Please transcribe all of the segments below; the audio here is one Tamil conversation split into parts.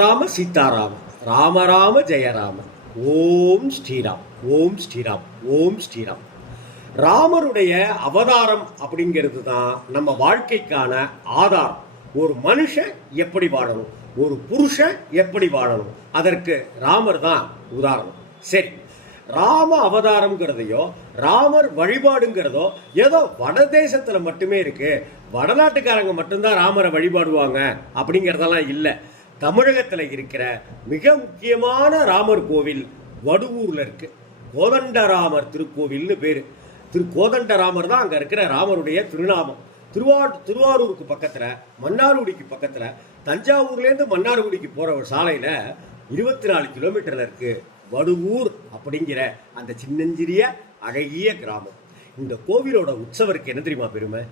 ராம சீதாராம ராம ஜெயராம. ஓம் ஸ்ரீராம், ஓம் ஸ்ரீராம், ஓம் ஸ்ரீராம். ராமருடைய அவதாரம் அப்படிங்கிறது தான் நம்ம வாழ்க்கைக்கான ஆதாரம். ஒரு மனுஷன் எப்படி வாழணும், ஒரு புருஷன் எப்படி வாழணும், அதற்கு ராமர் தான் உதாரணம். சரி, ராம அவதாரம்ங்கிறதையோ ராமர் வழிபாடுங்கிறதோ ஏதோ வடதேசத்துல மட்டுமே இருக்கு, வடநாட்டுக்காரங்க மட்டும்தான் ராமரை வழிபாடுவாங்க அப்படிங்கிறதெல்லாம் இல்லை. தமிழகத்தில் இருக்கிற மிக முக்கியமான ராமர் கோவில் வடுவூர்ல இருக்கு. கோதண்டராமர் திருக்கோவில்னு பேரு. கோதண்டராமர் தான் அங்க இருக்கிற ராமருடைய திருநாமம். திருவாரூருக்கு பக்கத்துல, மன்னார்குடிக்கு பக்கத்துல, தஞ்சாவூர்லேருந்து மன்னார்குடிக்கு போற ஒரு சாலையில 24 கிலோமீட்டர்ல இருக்கு வடுவூர் அப்படிங்கிற அந்த சின்னஞ்சிறிய அழகிய கிராமம். இந்த கோவிலோட உற்சவருக்கு என்ன தெரியுமா பெருமை?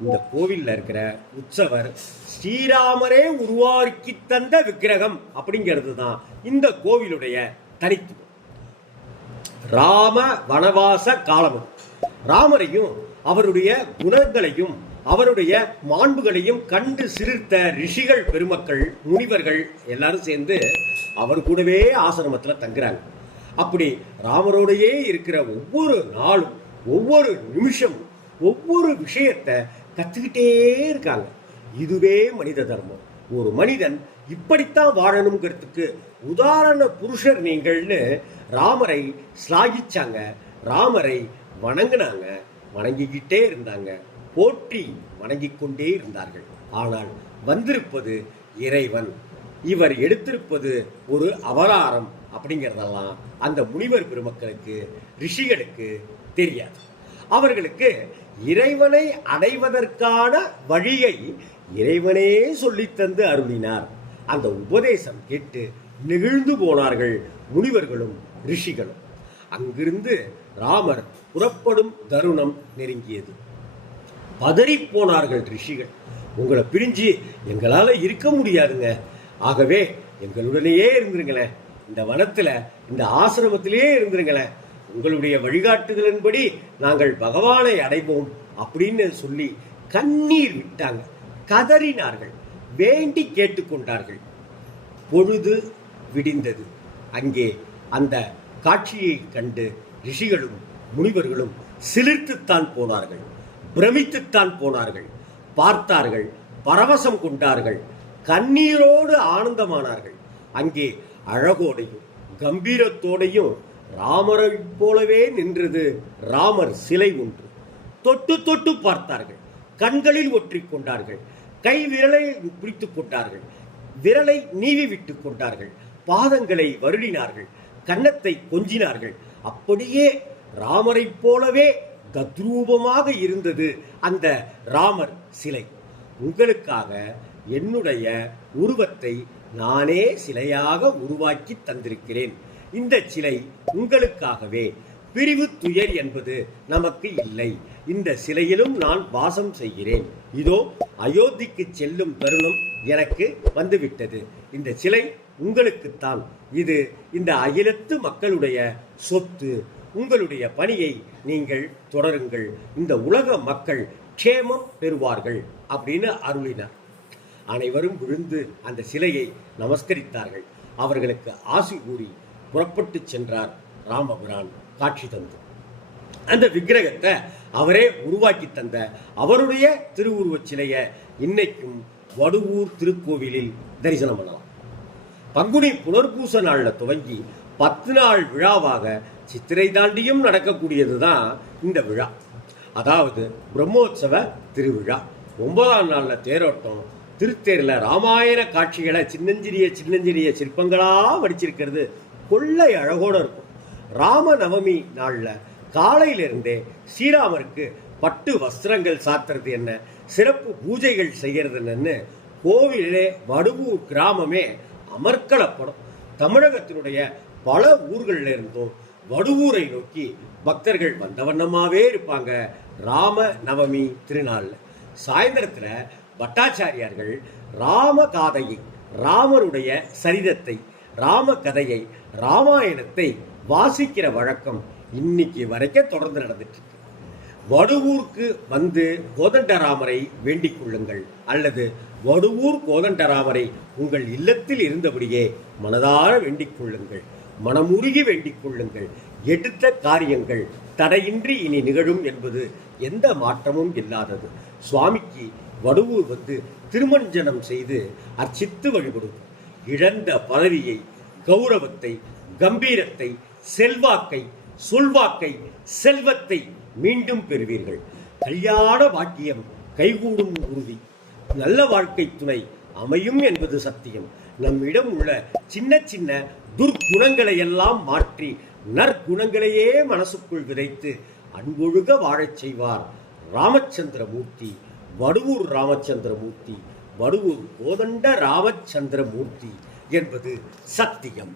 இந்த கோவில்ல இருக்கிற உற்சவர் ஸ்ரீராமரே உருவாக்கி தந்த விக்கிரகம் அப்படிங்கிறது தான் இந்த கோவிலுடைய தனித்துவம். ராம வனவாச காலமும் ராமரையும் அவருடைய குணங்களையும் அவருடைய மாண்புகளையும் கண்டு சிரித்த ரிஷிகள் பெருமக்கள், முனிவர்கள் எல்லாரும் சேர்ந்து அவர் கூடவே ஆசிரமத்தில் தங்குறாங்க. அப்படி ராமரோடையே இருக்கிற ஒவ்வொரு நாளும், ஒவ்வொரு நிமிஷமும், ஒவ்வொரு விஷயத்தை கத்துக்கிட்டே இருக்காங்க. இதுவே மனித தர்மம். ஒரு மனிதன் இப்படித்தான் வாழணுங்கிறதுக்கு உதாரண புருஷர் நீங்கள்னு ராமரை ஸ்லாகிச்சாங்க, ராமரை வணங்கினாங்க, வணங்கிக்கிட்டே இருந்தாங்க, போற்றி வணங்கிக் கொண்டே இருந்தார்கள். ஆனால் வந்திருப்பது இறைவன், இவர் எடுத்திருப்பது ஒரு அவதாரம் அப்படிங்கிறதெல்லாம் அந்த முனிவர் பெருமக்களுக்கு, ரிஷிகளுக்கு தெரியாது. அவர்களுக்கு இறைவனை அடைவதற்கான வழியை இறைவனே சொல்லித்தந்து அருளினார். அந்த உபதேசம் கேட்டு நெகிழ்ந்து போனார்கள் முனிவர்களும் ரிஷிகளும். அங்கிருந்து ராமர் புறப்படும் தருணம் நெருங்கியது. பதறி போனார்கள் ரிஷிகள். உங்களை பிரிஞ்சு எங்களால இருக்க முடியாதுங்க, ஆகவே எங்களுடனேயே இருந்துருங்களேன், இந்த வனத்துல இந்த ஆசிரமத்திலேயே இருந்துருங்களேன், உங்களுடைய வழிகாட்டுதலின்படி நாங்கள் பகவானை அடைவோம் அப்படின்னு சொல்லி கண்ணீர் விட்டாங்க, கதறினார்கள், வேண்டி கேட்டுக்கொண்டார்கள். பொழுது விடிந்தது. அங்கே அந்த காட்சியை கண்டு ரிஷிகளும் முனிவர்களும் சிலிர்த்துத்தான் போனார்கள், பிரமித்துத்தான் போனார்கள், பார்த்தார்கள், பரவசம் கொண்டார்கள், கண்ணீரோடு ஆனந்தமானார்கள். அங்கே அழகோடையும் கம்பீரத்தோடையும் ராமரை போலவே நின்றது ராமர் சிலை ஒன்று. தொட்டு தொட்டு பார்த்தார்கள், கண்களில் ஒற்றிக் கொண்டார்கள், கை விரலை பிடித்துக் கொண்டார்கள், விரலை நீவி விட்டுக் கொண்டார்கள், பாதங்களை வருடினார்கள், கன்னத்தை கொஞ்சினார்கள். அப்படியே ராமரை போலவே தத்ரூபமாக இருந்தது அந்த ராமர் சிலை. உங்களுக்காக என்னுடைய உருவத்தை நானே சிலையாக உருவாக்கி தந்திருக்கிறேன். இந்த சிலை உங்களுக்காகவே. பிரிவு துயர் என்பது நமக்கு இல்லை. இந்த சிலையிலும் நான் வாசம் செய்கிறேன். இதோ அயோத்திக்கு செல்லும் தருணம் எனக்கு வந்துவிட்டது. இந்த சிலை உங்களுக்குத்தான். இது இந்த அகிலத்து மக்களுடைய சொத்து. உங்களுடைய பணியை நீங்கள் தொடருங்கள். இந்த உலக மக்கள் க்ஷேமம் பெறுவார்கள் அப்படின்னு அருளினார். அனைவரும் விழுந்து அந்த சிலையை நமஸ்கரித்தார்கள். அவர்களுக்கு ஆசி கூறி புறப்பட்டு சென்றார் ராமபிரான் காட்சி தந்து. அந்த விக்கிரகத்தை அவரே உருவாக்கி தந்த அவருடைய திருவுருவச் சிலையை இன்னைக்கும் வடுவூர் திருக்கோவிலில் தரிசனம் பண்ணலாம். பங்குனி புனர்பூச நாள்ல துவங்கி 10 நாள் விழாவாக சித்திரை தாண்டியும் நடக்கக்கூடியதுதான் இந்த விழா. அதாவது பிரம்மோற்சவ திருவிழா. 9ஆம் நாள்ல தேரோட்டம். திருத்தேர்ல ராமாயண காட்சிகளை சின்னஞ்சிறிய சிற்பங்களா வடிச்சிருக்கிறது கொள்ளை அழகோட இருக்கும். ராம நவமி நாள்ல காலையிலிருந்தே ஸ்ரீராமருக்கு பட்டு வஸ்திரங்கள் சாத்துறது என்ன, சிறப்பு பூஜைகள் செய்கிறது என்னன்னு கோவிலே வடுவூர் கிராமமே அமர்க்களப்படும். தமிழகத்தினுடைய பல ஊர்களில் இருந்தும் வடுவூரை நோக்கி பக்தர்கள் வந்த வண்ணமாவே இருப்பாங்க. ராம நவமி திருநாள்ல சாயந்தரத்துல பட்டாச்சாரியார்கள் ராம காதையை, ராமருடைய சரிதத்தை, ராம கதையை, ராமாயணத்தை வாசிக்கிற வழக்கம் இன்னைக்கு வரைக்கும் தொடர்ந்து நடந்துட்டு இருக்கு. வடுவூருக்கு வந்து கோதண்டராமரை வேண்டிக் கொள்ளுங்கள், அல்லது வடுவூர் கோதண்டராமரை உங்கள் இல்லத்தில் இருந்தபடியே மனதார வேண்டிக் கொள்ளுங்கள், மனமுருகி வேண்டிக் கொள்ளுங்கள். எடுத்த காரியங்கள் தடையின்றி இனி நிகழும் என்பது எந்த மாற்றமும் இல்லாதது. சுவாமிக்கு வடுவூர் வந்து திருமஞ்சனம் செய்து அர்ச்சித்து வழிபடுவோம். இழந்த பதவியை, கௌரவத்தை, கம்பீரத்தை, செல்வாக்கை, சொல்வாக்கை, செல்வத்தை மீண்டும் பெறுவீர்கள். கல்யாண பாக்கியம் கைகூடும் உறுதி. நல்ல வாழ்க்கை துணை அமையும் என்பது சத்தியம். நம்மிடம் உள்ள சின்ன சின்ன துர்க்குணங்களை எல்லாம் மாற்றி நற்குணங்களையே மனசுக்குள் விதைத்து அன்பொழுக வாழச் செய்வார் ராமச்சந்திரமூர்த்தி, வடுவூர் ராமச்சந்திரமூர்த்தி, வடுவூர் கோதண்ட ராமச்சந்திரமூர்த்தி என்பது சத்தியம்.